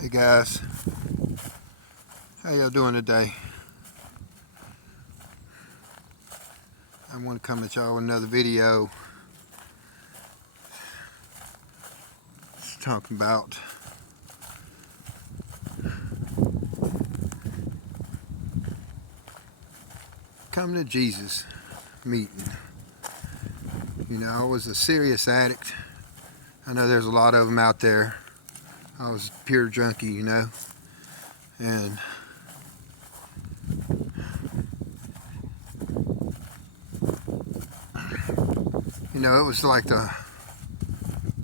Hey guys, how y'all doing today? I want to come at y'all with another video. It's talking about coming to Jesus meeting. You know, I was a serious addict. I know there's a lot of them out there. I was a pure junkie, you know, and you know, it was like the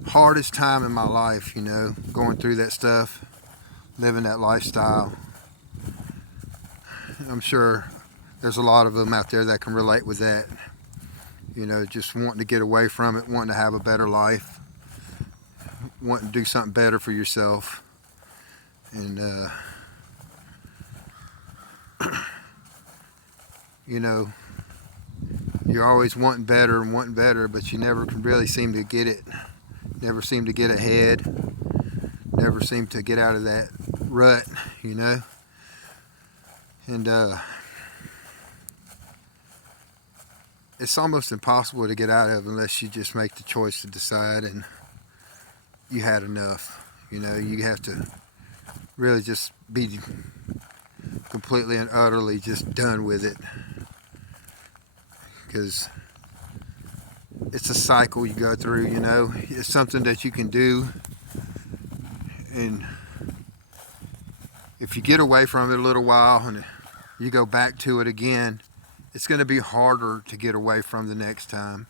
hardest time in my life, you know, going through that stuff, living that lifestyle. I'm sure there's a lot of them out there that can relate with that. You know, just wanting to get away from it, wanting to have a better life, wanting to do something better for yourself. And, you know, you're always wanting better and wanting better, but you never can really seem to get it. Never seem to get ahead. Never seem to get out of that rut, you know. And it's almost impossible to get out of unless you just make the choice to decide and you had enough. You know, you have to really just be completely and utterly just done with it, because it's a cycle you go through. You know, it's something that you can do, and if you get away from it a little while and you go back to it again, it's going to be harder to get away from the next time,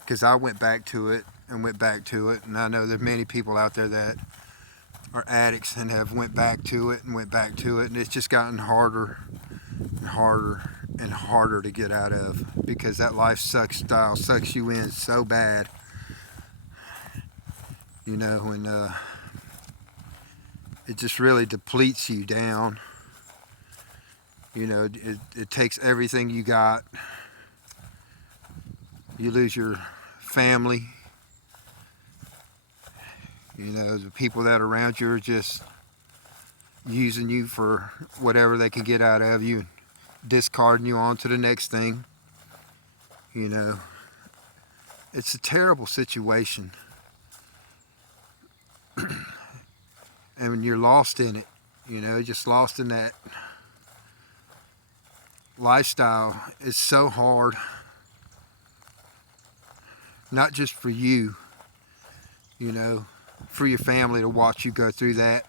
because I went back to it and went back to it, and I know there's many people out there that are addicts and have went back to it and went back to it, and it's just gotten harder and harder and harder to get out of, because that lifestyle sucks you in so bad, you know, and it just really depletes you down. You know, it takes everything you got. You lose your family. You know, the people that are around you are just using you for whatever they can get out of you, discarding you on to the next thing. You know, it's a terrible situation. And when you're lost in it, you know, just lost in that lifestyle, it's so hard. Not just for you, you know, for your family to watch you go through that.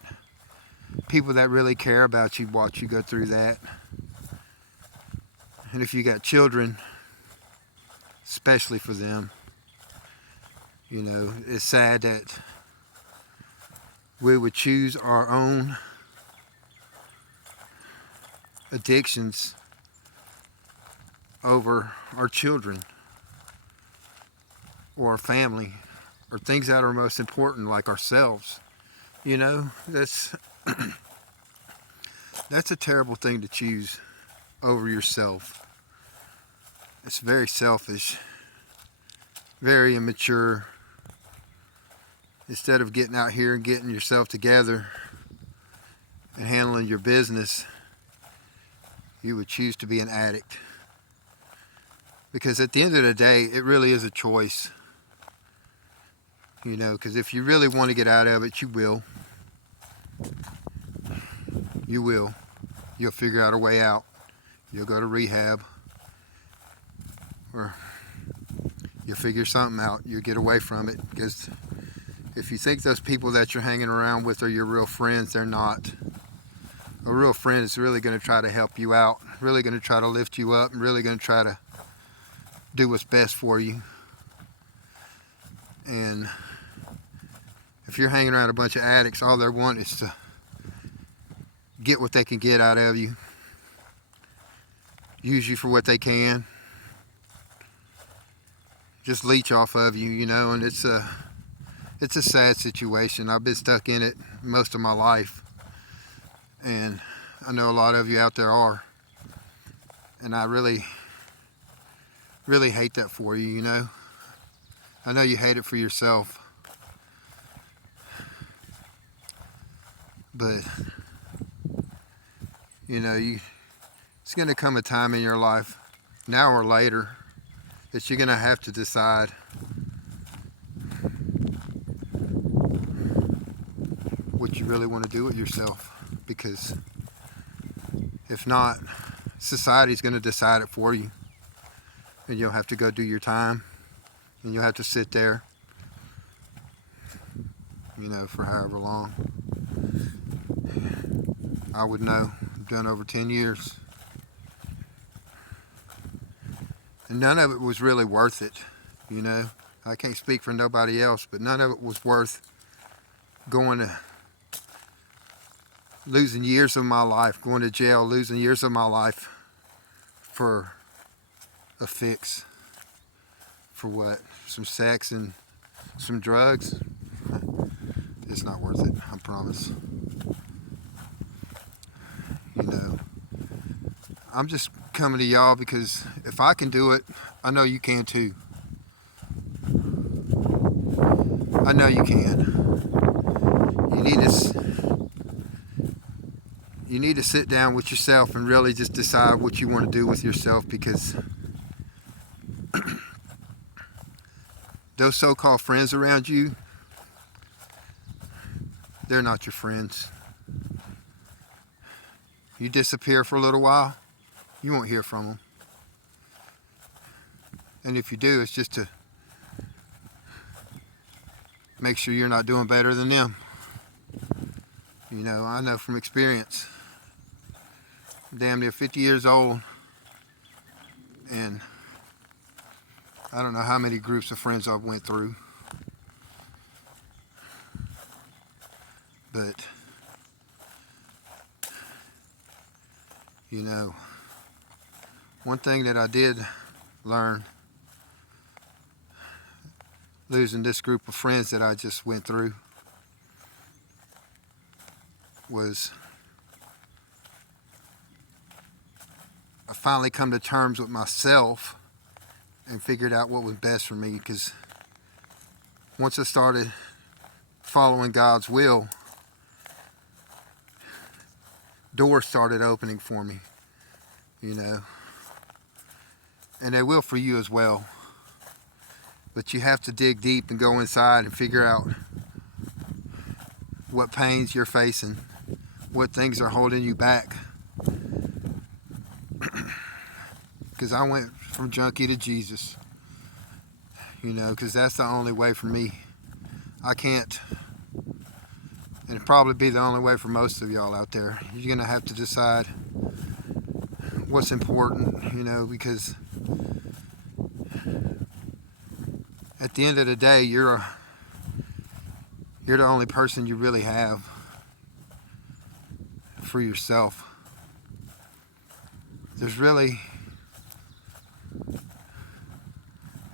People that really care about you watch you go through that. And if you got children, especially for them, you know, it's sad that we would choose our own addictions over our children or our family, or things that are most important, like ourselves. You know, that's a terrible thing to choose over yourself. It's very selfish, very immature. Instead of getting out here and getting yourself together and handling your business, you would choose to be an addict. Because at the end of the day, it really is a choice. You know, because if you really want to get out of it, you will. You will. You'll figure out a way out. You'll go to rehab, or you'll figure something out. You'll get away from it, because if you think those people that you're hanging around with are your real friends, they're not. A real friend is really going to try to help you out, really going to try to lift you up, and really going to try to do what's best for you. And if you're hanging around a bunch of addicts, all they want is to get what they can get out of you, use you for what they can, just leech off of you, you know. And it's a sad situation. I've been stuck in it most of my life, and I know a lot of you out there are, and I really hate that for you, you know. I know you hate it for yourself, But, you know, it's going to come a time in your life, now or later, that you're going to have to decide what you really want to do with yourself. Because if not, society's going to decide it for you. And you'll have to go do your time. And you'll have to sit there, you know, for however long. I would know. I've done over 10 years. And none of it was really worth it, you know. I can't speak for nobody else, but none of it was worth going to losing years of my life, going to jail, losing years of my life for a fix. For what? Some sex and some drugs? It's not worth it, I promise. You know, I'm just coming to y'all because if I can do it, I know you can too. I know you can. You need to sit down with yourself and really just decide what you want to do with yourself, because those so-called friends around you, they're not your friends. You disappear for a little while, you won't hear from them. And if you do, it's just to make sure you're not doing better than them. You know, I know from experience. I'm damn near 50 years old, and I don't know how many groups of friends I've went through. But, you know, one thing that I did learn losing this group of friends that I just went through was I finally come to terms with myself and figured out what was best for me, because once I started following God's will, doors started opening for me, you know, and they will for you as well. But you have to dig deep and go inside and figure out what pains you're facing, what things are holding you back. Because I went from junkie to Jesus, you know, because that's the only way for me. I can't, and it'll probably be the only way for most of y'all out there. You're going to have to decide what's important, you know, because at the end of the day, you're the only person you really have for yourself. There's really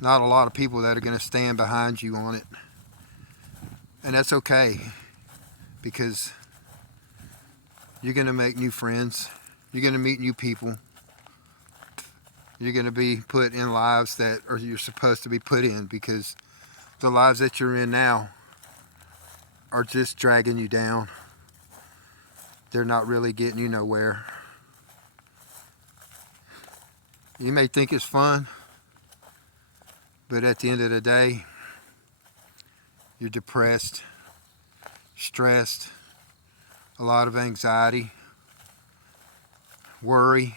not a lot of people that are going to stand behind you on it. And that's okay, because you're going to make new friends. You're going to meet new people. You're going to be put in lives that are you're supposed to be put in, because the lives that you're in now are just dragging you down. They're not really getting you nowhere. You may think it's fun, but at the end of the day, you're depressed, stressed, a lot of anxiety, worry,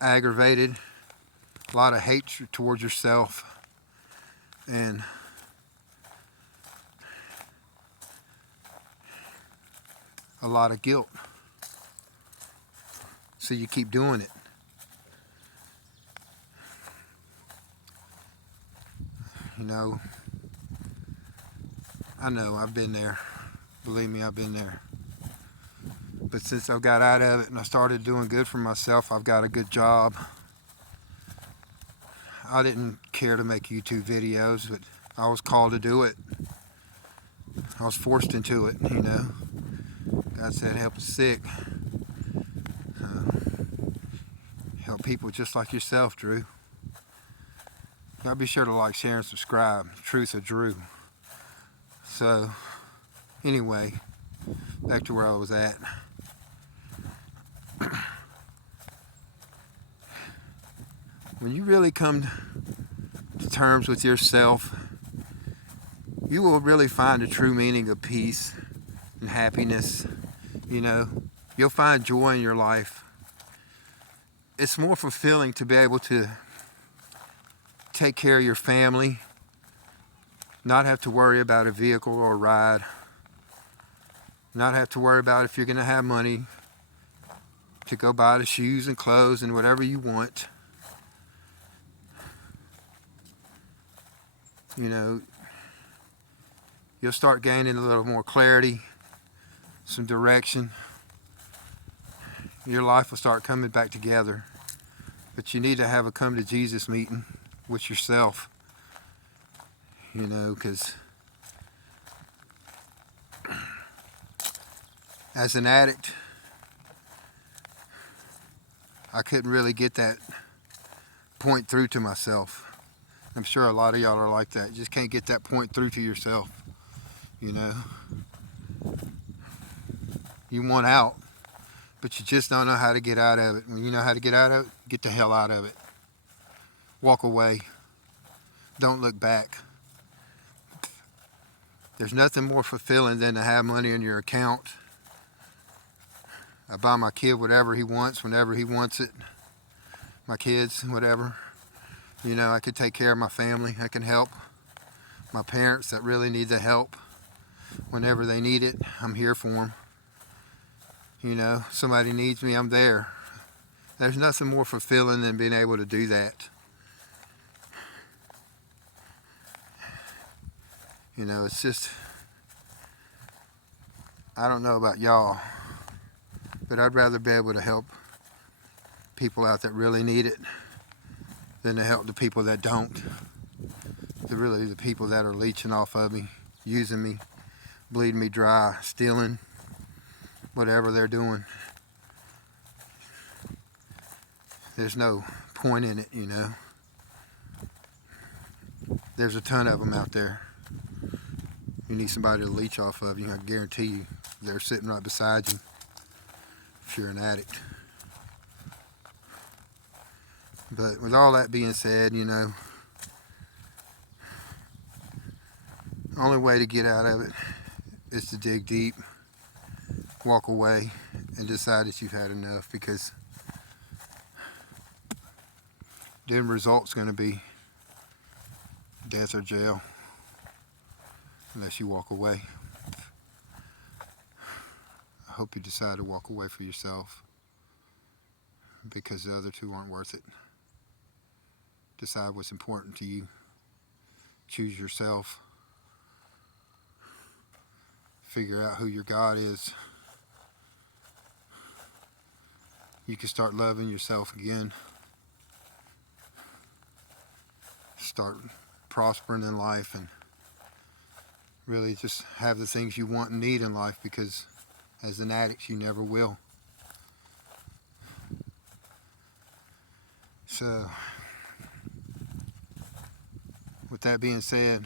aggravated, a lot of hatred towards yourself, and a lot of guilt. So you keep doing it. You know, I know I've been there. Believe me, I've been there. But since I got out of it and I started doing good for myself, I've got a good job. I didn't care to make YouTube videos, but I was called to do it. I was forced into it, you know. God said help the sick. Help people just like yourself, Drew. Y'all be sure to like, share, and subscribe. Truth of Drew. So, anyway, back to where I was at. When you really come to terms with yourself, you will really find the true meaning of peace and happiness. You know, you'll find joy in your life. It's more fulfilling to be able to take care of your family, not have to worry about a vehicle or a ride, not have to worry about if you're going to have money to go buy the shoes and clothes and whatever you want. You know, you'll start gaining a little more clarity, some direction. Your life will start coming back together. But you need to have a come to Jesus meeting with yourself. You know, because as an addict, I couldn't really get that point through to myself. I'm sure a lot of y'all are like that. You just can't get that point through to yourself. You know, you want out, but you just don't know how to get out of it. When you know how to get out of it, get the hell out of it. Walk away. Don't look back. There's nothing more fulfilling than to have money in your account. I buy my kid whatever he wants, whenever he wants it. My kids, whatever. You know, I could take care of my family. I can help my parents that really need the help. Whenever they need it, I'm here for them. You know, somebody needs me, I'm there. There's nothing more fulfilling than being able to do that. You know, it's just, I don't know about y'all, but I'd rather be able to help people out that really need it than to help the people that don't. The people that are leeching off of me, using me, bleeding me dry, stealing, whatever they're doing. There's no point in it, you know. There's a ton of them out there. You need somebody to leech off of you, I guarantee you they're sitting right beside you if you're an addict. But with all that being said, you know, the only way to get out of it is to dig deep, walk away, and decide that you've had enough, because the end result's going to be death or jail unless you walk away. I hope you decide to walk away for yourself, because the other two aren't worth it. Decide what's important to you. Choose yourself. Figure out who your God is. You can start loving yourself again. Start prospering in life and really just have the things you want and need in life, because as an addict you never will. So with that being said,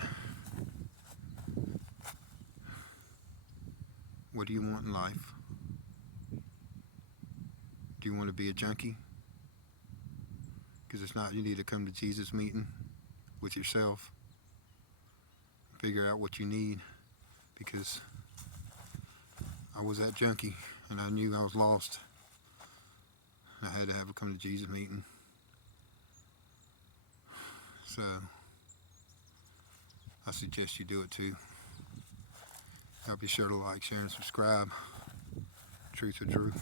what do you want in life? Do you want to be a junkie? Because if not, you need to come to Jesus meeting with yourself. Figure out what you need, because I was that junkie and I knew I was lost. I had to have a come to Jesus meeting. So I suggest you do it too. Y'all be sure to like, share, and subscribe. Truth or Drew.